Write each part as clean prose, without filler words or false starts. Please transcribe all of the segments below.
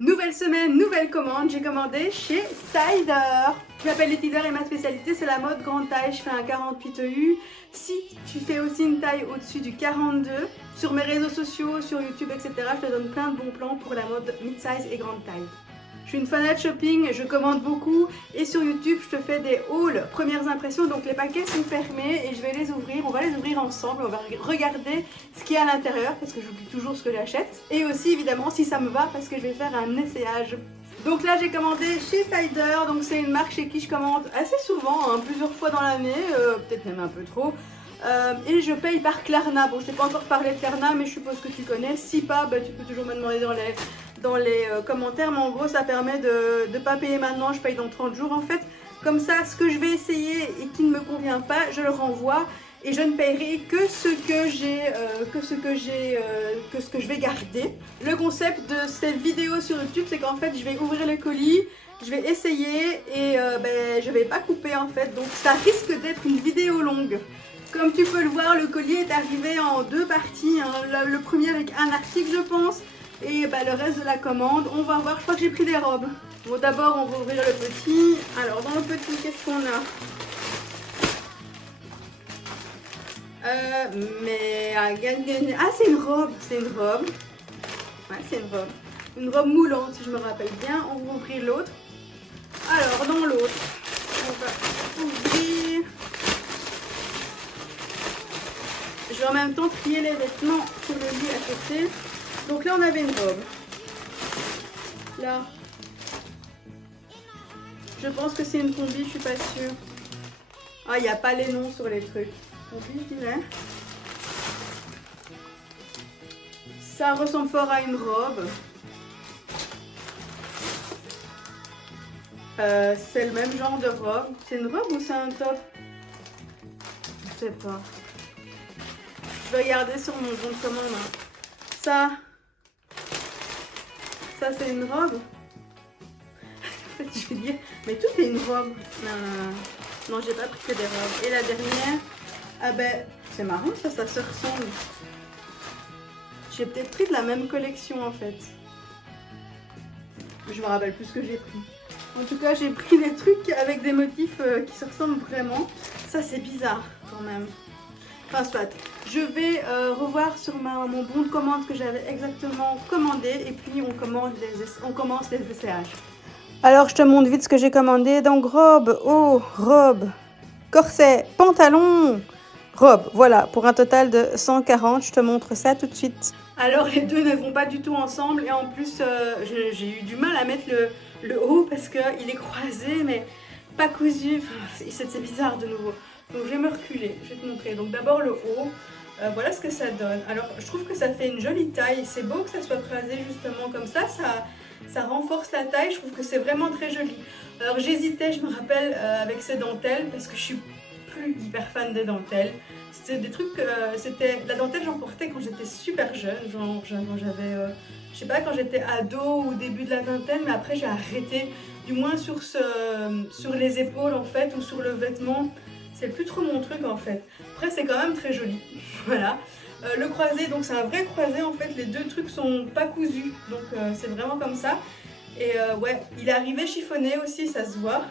Nouvelle semaine, nouvelle commande, j'ai commandé chez Cider. Je m'appelle Laetitia et ma spécialité c'est la mode grande taille, je fais un 48 EU. Si tu fais aussi une taille au-dessus du 42, sur mes réseaux sociaux, sur YouTube, etc., je te donne plein de bons plans pour la mode mid-size et grande taille. Je suis une fanat de shopping, je commande beaucoup et sur YouTube je te fais des hauls, premières impressions, donc les paquets sont fermés et je vais les ouvrir, on va les ouvrir ensemble, on va regarder ce qu'il y a à l'intérieur parce que j'oublie toujours ce que j'achète et aussi évidemment si ça me va parce que je vais faire un essayage. Donc là j'ai commandé chez Cider, donc c'est une marque chez qui je commande assez souvent, hein, plusieurs fois dans l'année, peut-être même un peu trop. Et je paye par Klarna. Bon, je t'ai pas encore parlé de Klarna, mais je suppose que tu connais. Si pas, bah, tu peux toujours me demander dans les commentaires. Mais en gros, ça permet de ne pas payer maintenant. Je paye dans 30 jours en fait. Comme ça, ce que je vais essayer et qui ne me convient pas, je le renvoie. Et je ne paierai que ce que je vais garder. Le concept de cette vidéo sur YouTube, c'est qu'en fait, je vais ouvrir le colis. Je vais essayer et je vais pas couper en fait. Donc ça risque d'être une vidéo longue. Comme tu peux le voir, le colis est arrivé en deux parties, hein. Le premier avec un article je pense, et le reste de la commande, on va voir, je crois que j'ai pris des robes. Bon d'abord on va ouvrir le petit, alors dans le petit qu'est-ce qu'on a? Ah c'est une robe, ouais c'est une robe moulante si je me rappelle bien, on va ouvrir l'autre. Alors dans l'autre, on va ouvrir... Je vais en même temps trier les vêtements sur le lit à côté. Donc là, on avait une robe. Là. Je pense que c'est une combi, je suis pas sûre. Ah, il n'y a pas les noms sur les trucs. Combi, je dirais. Ça ressemble fort à une robe. C'est le même genre de robe. C'est une robe ou c'est un top? Je sais pas. Je vais regarder sur mon bon de commande. Ça c'est une robe. En fait, je vais dire, mais tout est une robe. Non, j'ai pas pris que des robes. Et la dernière, ah ben, c'est marrant ça se ressemble. J'ai peut-être pris de la même collection en fait. Je me rappelle plus ce que j'ai pris. En tout cas, j'ai pris des trucs avec des motifs qui se ressemblent vraiment. Ça, c'est bizarre quand même. Enfin, soit. Je vais revoir sur mon bon de commande que j'avais exactement commandé et puis on commence les essayages. Alors, je te montre vite ce que j'ai commandé. Donc, robe, robe, corset, pantalon, robe. Voilà, pour un total de 140. Je te montre ça tout de suite. Alors, les deux ne vont pas du tout ensemble et en plus, j'ai eu du mal à mettre le haut parce qu'il est croisé mais pas cousu. Enfin, c'est bizarre de nouveau. Donc je vais me reculer, je vais te montrer. Donc d'abord le haut, voilà ce que ça donne. Alors je trouve que ça fait une jolie taille, c'est beau que ça soit croisé justement comme ça renforce la taille, je trouve que c'est vraiment très joli. Alors j'hésitais, je me rappelle, avec ces dentelles, parce que je suis plus hyper fan des dentelles. C'était des trucs, la dentelle j'en portais quand j'étais super jeune, genre j'avais, je sais pas, quand j'étais ado ou début de la vingtaine, mais après j'ai arrêté, du moins sur les épaules en fait, ou sur le vêtement. C'est plus trop mon truc en fait. Après c'est quand même très joli. Voilà. Le croisé, donc c'est un vrai croisé en fait. Les deux trucs sont pas cousus. Donc c'est vraiment comme ça. Et ouais, il est arrivé chiffonné aussi, ça se voit.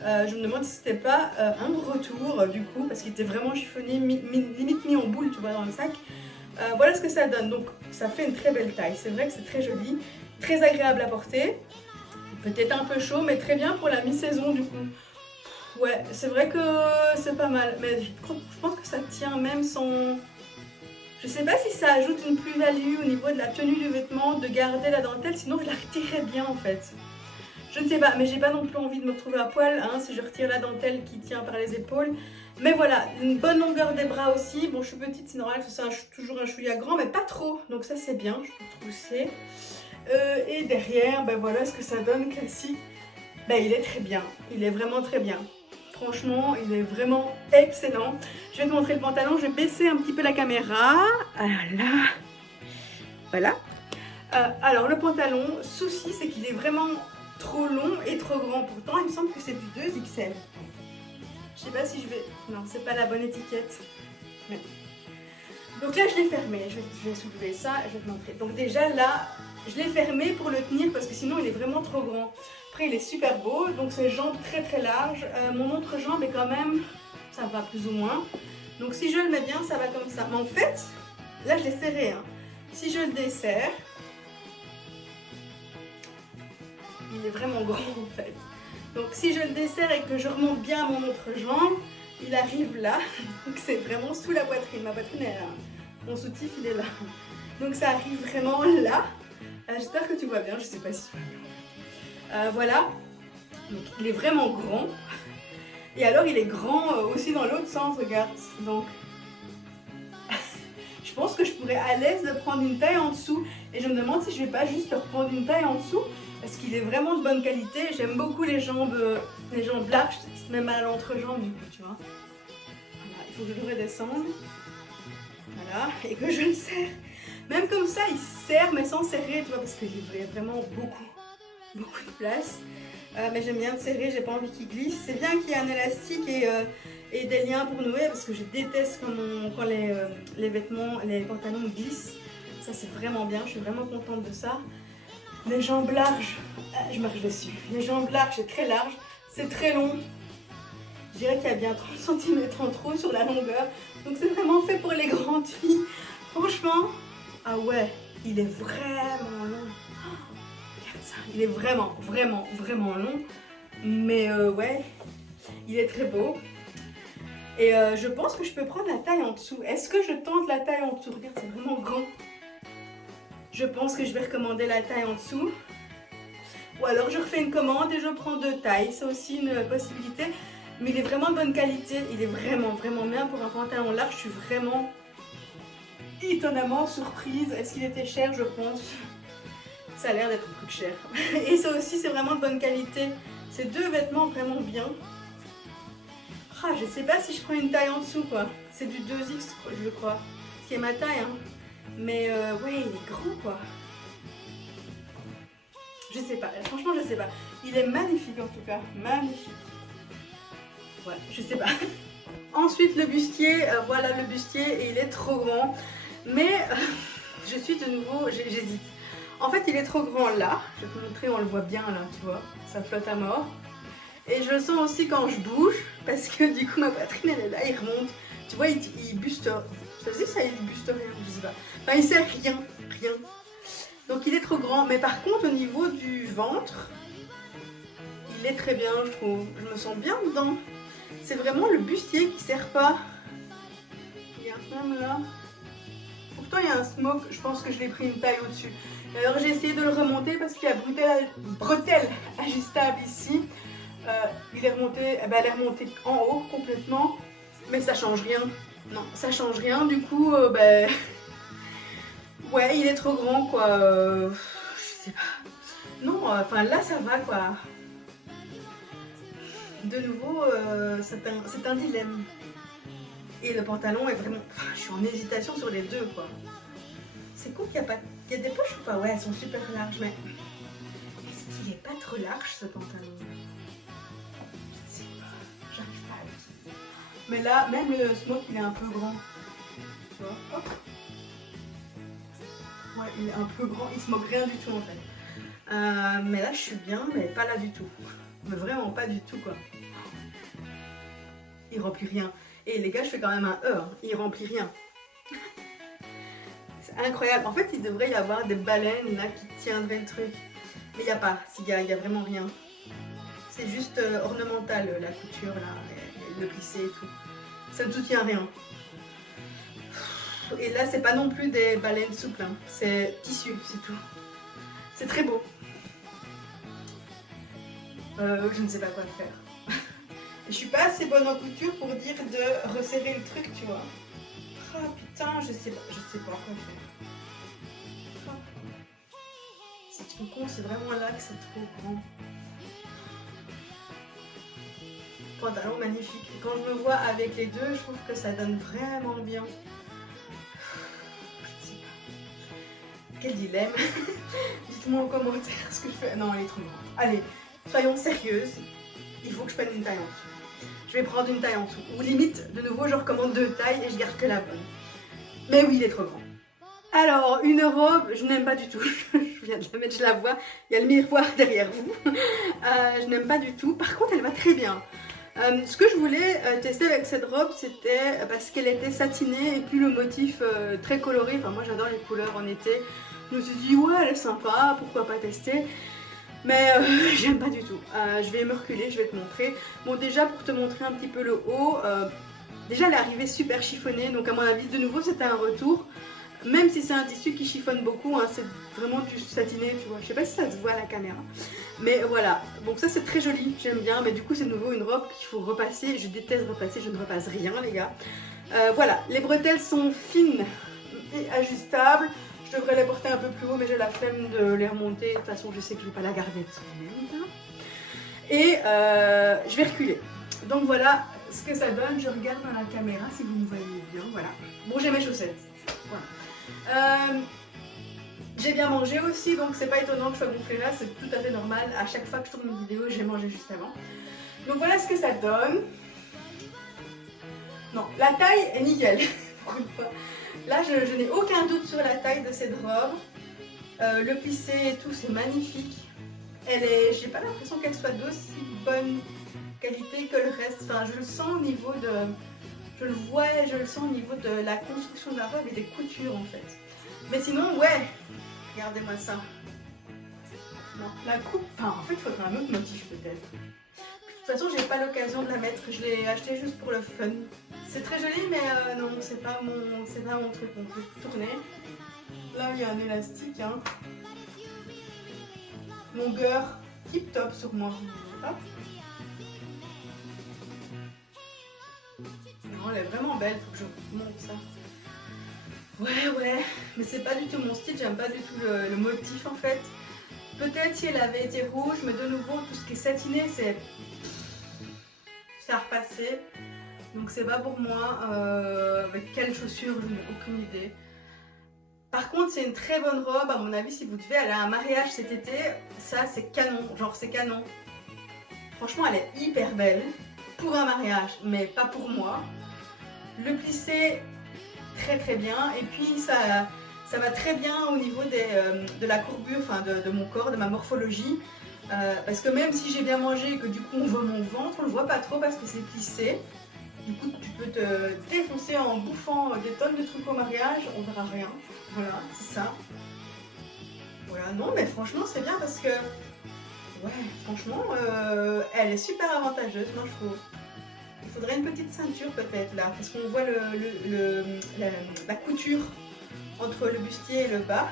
Je me demande si c'était pas un retour du coup. Parce qu'il était vraiment chiffonné, limite mis en boule, tu vois, dans le sac. Voilà ce que ça donne. Donc ça fait une très belle taille. C'est vrai que c'est très joli. Très agréable à porter. Peut-être un peu chaud, mais très bien pour la mi-saison du coup. Ouais, c'est vrai que c'est pas mal, mais je pense que ça tient même sans... Je sais pas si ça ajoute une plus-value au niveau de la tenue du vêtement, de garder la dentelle, sinon je la retirerais bien en fait. Je ne sais pas, mais j'ai pas non plus envie de me retrouver à poil, hein, si je retire la dentelle qui tient par les épaules. Mais voilà, une bonne longueur des bras aussi. Bon, je suis petite, c'est normal, c'est toujours un chouïa grand, mais pas trop, donc ça c'est bien, je peux retrousser. Et derrière, ben voilà ce que ça donne classique. Ben il est très bien, il est vraiment très bien. Franchement, il est vraiment excellent. Je vais te montrer le pantalon. Je vais baisser un petit peu la caméra. Voilà. Alors, le pantalon, souci, c'est qu'il est vraiment trop long et trop grand. Pourtant, il me semble que c'est du 2XL. Je sais pas si je vais... Non, c'est pas la bonne étiquette. Mais... Donc là, je l'ai fermé. Je vais soulever ça et je vais te montrer. Donc déjà, là, Je l'ai fermé pour le tenir parce que sinon il est vraiment trop grand. Après il est super beau, donc ses jambes très très larges. Mon autre jambe est quand même, ça va plus ou moins. Donc si je le mets bien, ça va comme ça. Mais en fait, là je l'ai serré. Hein. Si je le desserre, il est vraiment grand en fait. Donc si je le desserre et que je remonte bien mon autre jambe, il arrive là. Donc c'est vraiment sous la poitrine. Ma poitrine est là. Mon soutif il est là. Donc ça arrive vraiment là. J'espère que tu vois bien, je sais pas si tu vois bien. Voilà. Donc il est vraiment grand. Et alors il est grand aussi dans l'autre sens, regarde. Donc je pense que je pourrais à l'aise le prendre une taille en dessous. Et je me demande si je vais pas juste le reprendre une taille en dessous. Parce qu'il est vraiment de bonne qualité. J'aime beaucoup les jambes larges, qui se met mal à l'entrejambe du coup, tu vois. Voilà, il faut que je le redescende. Voilà, et que je le serre. Même comme ça, il serre, mais sans serrer, tu vois, parce qu'il y a vraiment beaucoup de place. Mais j'aime bien le serrer, j'ai pas envie qu'il glisse. C'est bien qu'il y ait un élastique et des liens pour nouer, parce que je déteste quand les vêtements, les pantalons glissent. Ça, c'est vraiment bien, je suis vraiment contente de ça. Les jambes larges, je marche dessus. Les jambes larges, c'est très large, c'est très long. Je dirais qu'il y a bien 30 cm en trop sur la longueur. Donc c'est vraiment fait pour les grandes filles. Franchement, ah ouais, il est vraiment long. Oh, regarde ça, il est vraiment long. Mais ouais, il est très beau. Et je pense que je peux prendre la taille en dessous. Est-ce que je tente la taille en dessous? Regarde, c'est vraiment grand. Je pense que je vais recommander la taille en dessous. Ou alors je refais une commande et je prends 2 tailles. C'est aussi une possibilité. Mais il est vraiment de bonne qualité. Il est vraiment bien pour un pantalon large. Je suis vraiment étonnamment surprise. Est-ce qu'il était cher? Je pense. Ça a l'air d'être un truc cher. Et ça aussi, c'est vraiment de bonne qualité. C'est 2 vêtements vraiment bien. Ah, je sais pas si je prends une taille en dessous, quoi. C'est du 2X, je crois. Ce qui est ma taille, hein. Mais ouais, il est grand, quoi. Je sais pas, franchement, je sais pas. Il est magnifique, en tout cas. Magnifique. Ouais, je sais pas. Ensuite, le bustier. Voilà le bustier et il est trop grand. Mais je suis de nouveau, j'hésite. En fait, il est trop grand là. Je vais te montrer, on le voit bien là, tu vois. Ça flotte à mort. Et je le sens aussi quand je bouge. Parce que du coup, ma poitrine, elle est là, il remonte. Tu vois, il buste. Ça se dit ça, il buste rien, je sais pas. Enfin, il sert rien. Donc il est trop grand. Mais par contre, au niveau du ventre, il est très bien, je trouve. Je me sens bien dedans. C'est vraiment le bustier qui sert pas. Regarde, même là. Pourtant, il y a un smoke. Je pense que je l'ai pris une taille au-dessus. D'ailleurs, j'ai essayé de le remonter parce qu'il y a bretelle ajustable ici. Elle est remontée en haut complètement. Mais ça change rien. Non, ça change rien. Du coup, ouais, il est trop grand, quoi. Je sais pas. Non, enfin là, ça va, quoi. De nouveau, c'est un dilemme. Et le pantalon est vraiment... Enfin, je suis en hésitation sur les deux, quoi. C'est cool qu'il n'y a pas... Il y a des poches ou pas? Ouais, elles sont super larges, mais... Est-ce qu'il n'est pas trop large, ce pantalon? Je sais pas. J'arrive pas à le... Mais là, même le smoke, il est un peu grand. Tu vois? Hop. Ouais, il est un peu grand. Il se moque rien du tout, en fait. Mais là, je suis bien, mais pas là du tout. Mais vraiment pas du tout, quoi. Il remplit rien. Et les gars, je fais quand même un E, hein. Il remplit rien. C'est incroyable. En fait, il devrait y avoir des baleines là qui tiendraient le truc. Mais il n'y a pas, il y a vraiment rien. C'est juste ornemental, la couture, là, le plissé et tout. Ça ne soutient rien. Et là, c'est pas non plus des baleines souples, hein. C'est tissu, c'est tout. C'est très beau. Je ne sais pas quoi faire. Je suis pas assez bonne en couture pour dire de resserrer le truc, tu vois. Ah putain, je sais pas quoi faire. Ah. C'est trop con, c'est vraiment là que c'est trop grand. Pantalon magnifique. Et quand je me vois avec les deux, je trouve que ça donne vraiment bien. Je sais pas. Quel dilemme. Dites-moi en commentaire ce que je fais. Non, elle est trop grande. Allez, soyons sérieuses. Il faut que je prenne une taille en dessous. Je vais prendre une taille en dessous. Ou limite, de nouveau, je recommande 2 tailles et je garde que la bonne. Mais oui, il est trop grand. Alors, une robe, je n'aime pas du tout. Je viens de la mettre, je la vois. Il y a le miroir derrière vous. Je n'aime pas du tout. Par contre, elle va très bien. Ce que je voulais tester avec cette robe, c'était parce qu'elle était satinée et puis le motif très coloré. Enfin, moi, j'adore les couleurs en été. Je me suis dit, ouais, elle est sympa, pourquoi pas tester. Mais j'aime pas du tout. Je vais me reculer, je vais te montrer. Bon, déjà, pour te montrer un petit peu le haut, déjà, elle est arrivée super chiffonnée. Donc, à mon avis, de nouveau, c'était un retour. Même si c'est un tissu qui chiffonne beaucoup, hein, c'est vraiment du satiné, tu vois. Je sais pas si ça se voit à la caméra. Mais voilà, donc ça c'est très joli, j'aime bien. Mais du coup c'est de nouveau une robe qu'il faut repasser. Je déteste repasser, je ne repasse rien les gars. Voilà, les bretelles sont fines et ajustables. Je devrais les porter un peu plus haut, mais j'ai la flemme de les remonter. De toute façon je sais que je ne vais pas la garder parce que même. Et je vais reculer. Donc voilà ce que ça donne. Je regarde dans la caméra si vous me voyez bien. Voilà. Bon, j'ai mes chaussettes. Voilà. J'ai bien mangé aussi, donc c'est pas étonnant que je sois gonflée là, c'est tout à fait normal. À chaque fois que je tourne une vidéo, j'ai mangé juste avant. Donc voilà ce que ça donne. Non, la taille est nickel. Pour une fois. Là, je n'ai aucun doute sur la taille de cette robe. Le plissé et tout, c'est magnifique. Elle est, j'ai pas l'impression qu'elle soit d'aussi bonne qualité que le reste. Enfin, je le sens au niveau de, je le vois, je le sens au niveau de la construction de la robe et des coutures en fait. Mais sinon, ouais, regardez-moi ça. Non, la coupe, enfin en fait, il faudrait un autre motif peut-être. De toute façon, j'ai pas l'occasion de la mettre, je l'ai acheté juste pour le fun. C'est très joli, mais non, c'est pas mon truc. On peut tourner. Là, il y a un élastique, hein. Longueur tip top sur moi. Hop. Non, elle est vraiment belle, faut que je monte ça. Ouais, mais c'est pas du tout mon style, j'aime pas du tout le motif en fait. Peut-être si elle avait été rouge, mais de nouveau, tout ce qui est satiné, c'est à repasser. Donc c'est pas pour moi. Avec quelles chaussures, je n'ai aucune idée. Par contre, c'est une très bonne robe, à mon avis, si vous devez aller à un mariage cet été, ça c'est canon, genre c'est canon. Franchement, elle est hyper belle pour un mariage, mais pas pour moi. Le plissé, très bien, et puis ça va très bien au niveau de la courbure, enfin de mon corps, de ma morphologie. Parce que même si j'ai bien mangé et que du coup on voit mon ventre, on le voit pas trop parce que c'est plissé. Du coup tu peux te défoncer en bouffant des tonnes de trucs au mariage, on verra rien. Voilà, c'est ça. Voilà, non mais franchement c'est bien parce que, ouais, franchement, elle est super avantageuse, moi je trouve. Il faudrait une petite ceinture peut-être là, parce qu'on voit la couture entre le bustier et le bas.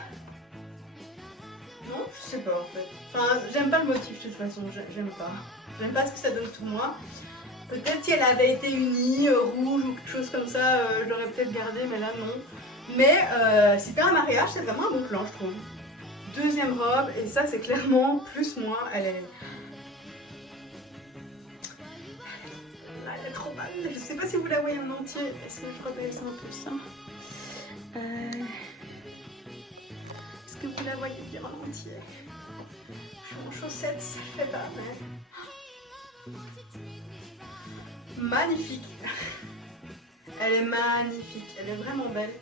Non, je sais pas en fait. Enfin, j'aime pas le motif de toute façon, j'aime pas. J'aime pas ce que ça donne sur moi. Peut-être si elle avait été unie, rouge ou quelque chose comme ça, je l'aurais peut-être gardé, mais là non. Mais si t'as un mariage, c'est vraiment un bon plan, je trouve. Deuxième robe, et ça c'est clairement plus moi, elle est trop belle. Je sais pas si vous la voyez en entier. Est-ce que je redescends un peu ça? Est-ce que vous la voyez bien en entier? Je suis en chaussettes, ça fait pas, mais... Magnifique. Elle est magnifique, elle est vraiment belle.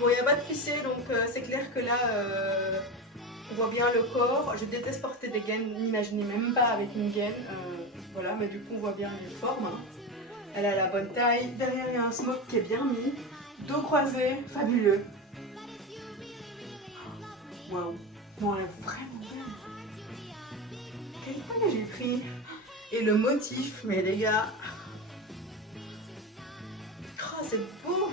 Bon, il n'y a pas de plissé, donc c'est clair que là, on voit bien le corps. Je déteste porter des gaines, n'imaginez même pas avec une gaine. Voilà, mais du coup, on voit bien les formes. Elle a la bonne taille. Derrière, il y a un smoke qui est bien mis. Dos croisé, fabuleux. Waouh. Non, elle est vraiment belle. Quelle taille j'ai pris? Et le motif, mais les gars... Oh, c'est beau.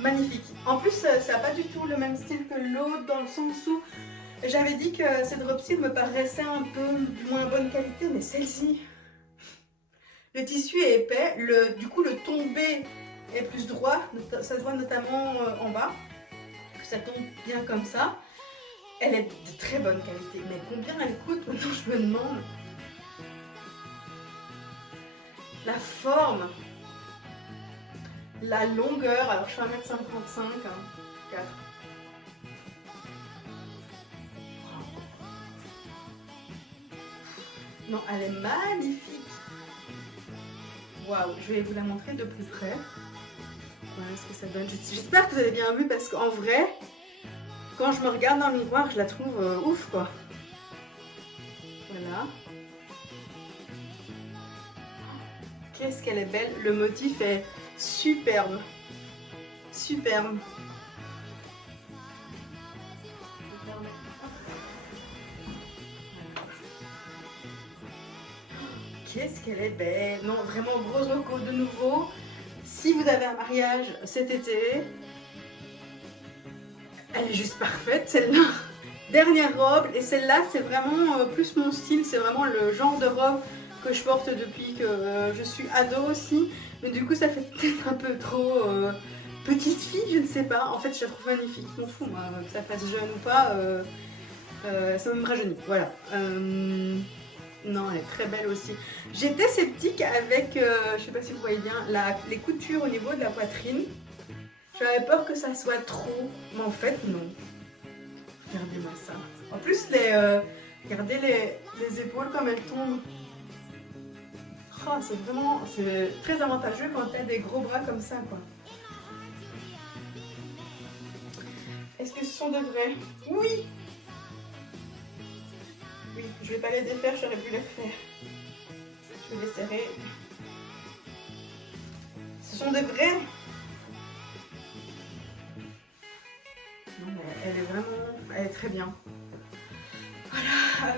Magnifique. En plus, ça n'a pas du tout le même style que l'autre, dans le sens où j'avais dit que cette robe-ci me paraissait un peu de moins bonne qualité, mais celle-ci, le tissu est épais, du coup le tombé est plus droit, ça se voit notamment en bas, que ça tombe bien comme ça. Elle est de très bonne qualité, mais combien elle coûte maintenant je me demande. La forme, la longueur, alors je fais 1m55, hein, 4. Non, elle est magnifique. Waouh, je vais vous la montrer de plus près. Voilà ce que ça donne. J'espère que vous avez bien vu parce qu'en vrai, quand je me regarde dans le miroir, je la trouve ouf quoi. Voilà. Qu'est-ce qu'elle est belle. Le motif est superbe. Superbe. Qu'est-ce qu'elle est belle. Non, vraiment gros reco de nouveau. Si vous avez un mariage cet été, elle est juste parfaite celle-là. Dernière robe, et celle-là c'est vraiment plus mon style, c'est vraiment le genre de robe que je porte depuis que je suis ado aussi. Mais du coup ça fait peut-être un peu trop petite fille, je ne sais pas. En fait je la trouve magnifique, je m'en fous moi, que ça fasse jeune ou pas, ça me rajeunit, voilà. Non, elle est très belle aussi. J'étais sceptique avec, je sais pas si vous voyez bien, les coutures au niveau de la poitrine. J'avais peur que ça soit trop, mais en fait non. Regardez-moi ça. En plus, regardez les épaules comme elles tombent. Oh, c'est très avantageux quand tu as des gros bras comme ça, quoi. Est-ce que ce sont de vrais? Oui. Oui, je vais pas les défaire, j'aurais pu les refaire. Je vais les serrer. Ce sont des vrais. Non, mais elle est vraiment... Elle est très bien. Voilà.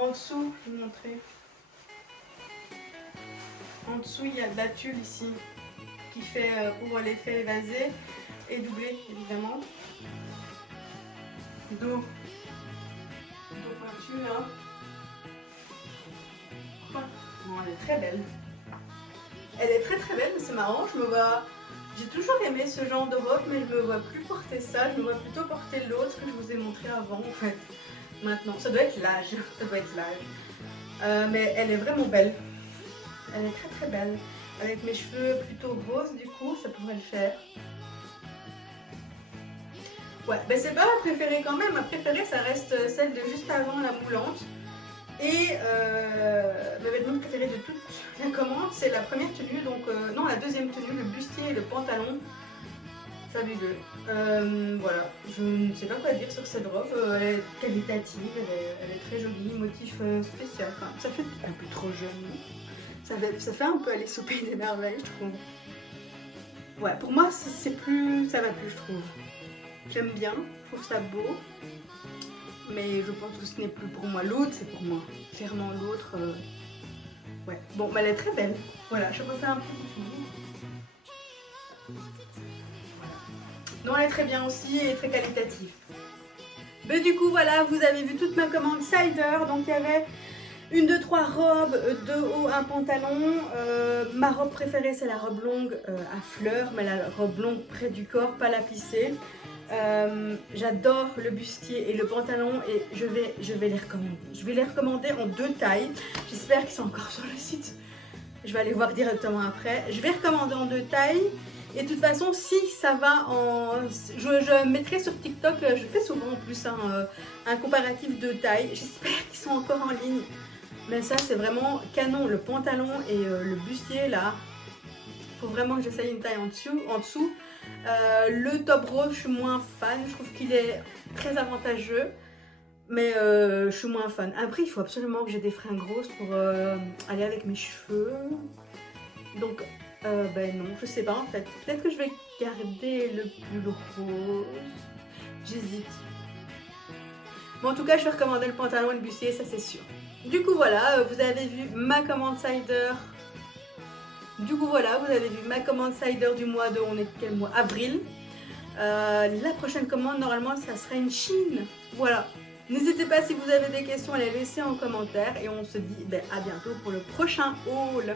En dessous, je vais vous montrer. En dessous, il y a de la tulle ici qui fait pour l'effet évasé et doublé, évidemment. Dos pointu, hein. Bon, elle est très belle. Elle est très très belle, mais c'est marrant, je me vois... J'ai toujours aimé ce genre de robe, mais je me vois plus porter ça, je me vois plutôt porter l'autre que je vous ai montré avant en fait. Maintenant, ça doit être l'âge, ça doit être l'âge. Mais elle est vraiment belle. Elle est très très belle. Avec mes cheveux plutôt roses du coup, ça pourrait le faire. Ouais, ben c'est pas ma préférée quand même, ma préférée ça reste celle de juste avant la moulante. Et ma vêtement préféré de toute la commande, c'est la première tenue, donc non la deuxième tenue, le bustier et le pantalon. Salut deux. Voilà, je ne sais pas quoi dire sur cette robe, elle est qualitative, elle est très jolie, motif spécial quand même. Ça fait un peu trop jeune, ça fait un peu aller sous pays des merveilles je trouve. Ouais, pour moi c'est plus, ça va plus je trouve. J'aime bien, je trouve ça beau. Mais je pense que ce n'est plus pour moi. L'autre, c'est pour moi. Clairement, l'autre... Ouais. Bon, mais elle est très belle. Voilà, je refais un petit tour. Voilà. Non, elle est très bien aussi et très qualitative. Mais du coup, voilà, vous avez vu toute ma commande Cider. Donc, il y avait une, deux, trois robes, deux hauts, un pantalon. Ma robe préférée, c'est la robe longue à fleurs, mais la robe longue près du corps, pas la plissée. J'adore le bustier et le pantalon et je vais les recommander. Je vais les recommander en deux tailles. J'espère qu'ils sont encore sur le site. Je vais aller voir directement après. Je vais recommander en deux tailles. Et de toute façon, si ça va en... Je mettrai sur TikTok, je fais souvent en plus un comparatif de taille. J'espère qu'ils sont encore en ligne. Mais ça, c'est vraiment canon. Le pantalon et le bustier, là. Il faut vraiment que j'essaye une taille en dessous. Le top rose, je suis moins fan. Je trouve qu'il est très avantageux. Mais je suis moins fan. Après, il faut absolument que j'ai des fringues roses pour aller avec mes cheveux. Donc... ben non, je sais pas en fait. Peut-être que je vais garder le pull rose. J'hésite. Bon, en tout cas, je vais recommander le pantalon et le bustier, ça c'est sûr. Du coup, voilà, vous avez vu ma commande Cider. Du coup, voilà, vous avez vu ma commande Cider du mois de... On est quel mois? Avril. La prochaine commande, normalement, ça sera une Chine. Voilà. N'hésitez pas, si vous avez des questions, à les laisser en commentaire. Et on se dit ben, à bientôt pour le prochain haul.